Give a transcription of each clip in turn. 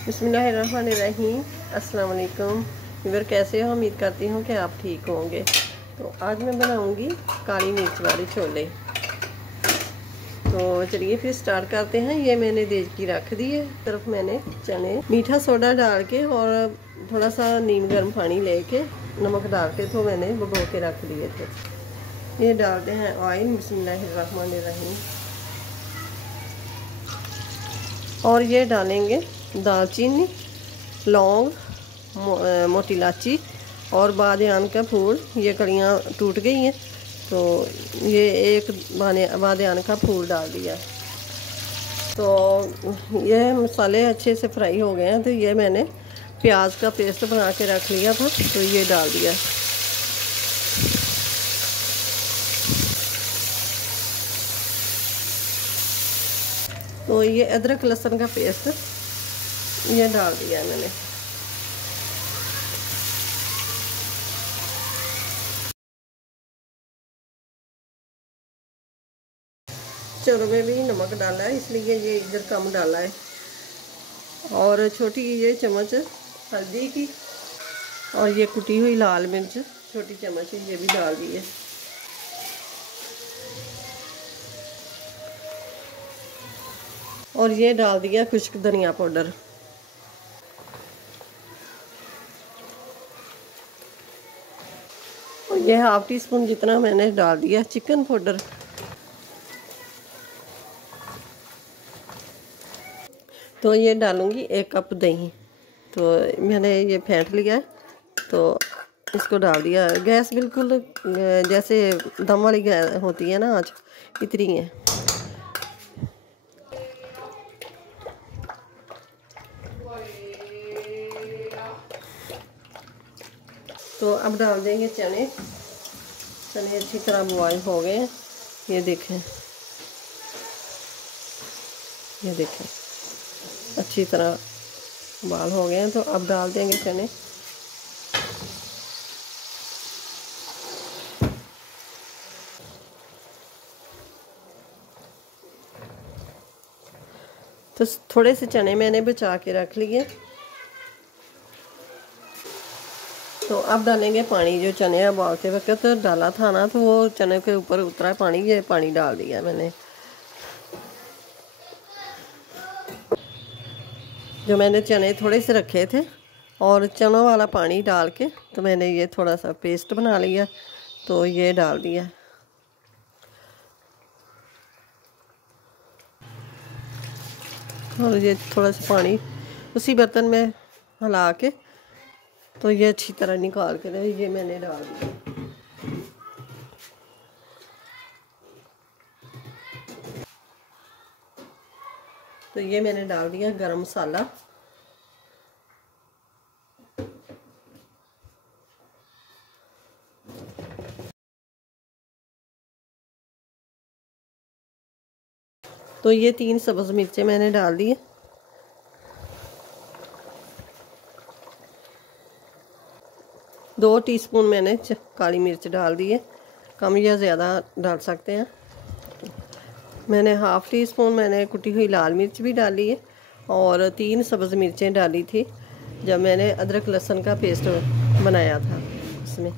बिस्मिल्लाहिर्रहमानिर्रहीम। अस्सलाम वालेकुम। इधर कैसे हो? उम्मीद करती हूँ कि आप ठीक होंगे। तो आज मैं बनाऊँगी काली मिर्च वाले छोले। तो चलिए फिर स्टार्ट करते हैं। ये मैंने देचकी रख दी है, तरफ मैंने चने मीठा सोडा डाल के और थोड़ा सा नीम गर्म पानी लेके नमक डाल के तो मैंने भिगो के रख दिए थे। ये डालते हैं ऑयल। बिस्मिल्लाहिर्रहमानिर्रहीम। और ये डालेंगे दालचीनी, लौंग, मोटी इलायची और बादियान का फूल। ये कड़ियाँ टूट गई हैं तो ये एक बादियान का फूल डाल दिया। तो ये मसाले अच्छे से फ्राई हो गए हैं। तो ये मैंने प्याज का पेस्ट बना के रख लिया था तो ये डाल दिया। तो ये अदरक लहसुन का पेस्ट ये डाल दिया मैंने। चोरों में भी नमक डाला है इसलिए ये इधर कम डाला है। और छोटी ये चम्मच हल्दी की और ये कुटी हुई लाल मिर्च छोटी चम्मच ये भी डाल दी है। और ये डाल दिया खुश्क धनिया पाउडर। और ये हाफ टी स्पून जितना मैंने डाल दिया चिकन पाउडर। तो ये डालूंगी 1 कप दही। तो मैंने ये फेंट लिया है तो इसको डाल दिया। गैस बिल्कुल जैसे दम वाली गैस होती है ना, आज इतनी है। तो अब डाल देंगे चने। चने अच्छी तरह बॉयल हो गए। ये देखें, ये देखें अच्छी तरह बॉयल हो गए हैं। तो अब डाल देंगे चने। तो थोड़े से चने मैंने बचा के रख लिए। तो अब डालेंगे पानी। जो चने उबालते वक्त डाला था ना, तो वो चने के ऊपर उतरा पानी, ये पानी डाल दिया मैंने। जो मैंने चने थोड़े से रखे थे और चनों वाला पानी डाल के तो मैंने ये थोड़ा सा पेस्ट बना लिया तो ये डाल दिया। और ये थोड़ा सा पानी उसी बर्तन में हिला के तो ये अच्छी तरह निकाल के ये मैंने डाल दिया। तो ये मैंने डाल दिया गरम मसाला। तो ये 3 सब्ज़ मिर्चें मैंने डाल दी। 2 टीस्पून मैंने काली मिर्च डाल दी है। कम या ज़्यादा डाल सकते हैं। मैंने हाफ़ टी स्पून मैंने कुटी हुई लाल मिर्च भी डाली है और 3 सब्ज़ मिर्चें डाली थी जब मैंने अदरक लहसुन का पेस्ट बनाया था उसमें।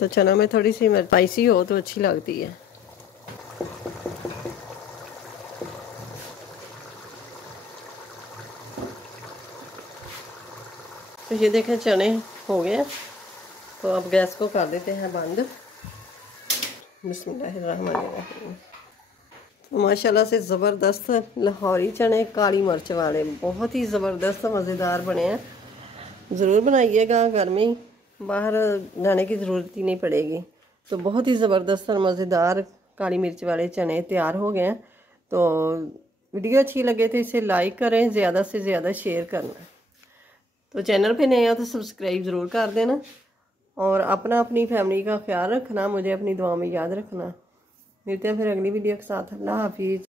तो चना में थोड़ी सी स्पाइसी हो तो अच्छी लगती है। तो ये देखें चने हो गए। तो अब गैस को कर देते हैं बंद। बिस्मिल्लाहिर्रहमानिर्रहीम। तो माशाल्लाह से ज़बरदस्त लाहौरी चने काली मिर्च वाले बहुत ही ज़बरदस्त मज़ेदार बने हैं। ज़रूर बनाइएगा घर में ही, बाहर जाने की ज़रूरत ही नहीं पड़ेगी। तो बहुत ही ज़बरदस्त और मज़ेदार काली मिर्च वाले चने तैयार हो गए हैं। तो वीडियो अच्छी लगे तो इसे लाइक करें, ज़्यादा से ज़्यादा शेयर करना। तो चैनल पे नए हो तो सब्सक्राइब ज़रूर कर देना और अपनी फैमिली का ख्याल रखना। मुझे अपनी दुआ में याद रखना। मिलते हैं फिर अगली वीडियो के साथ। अल्लाह हाफिज़।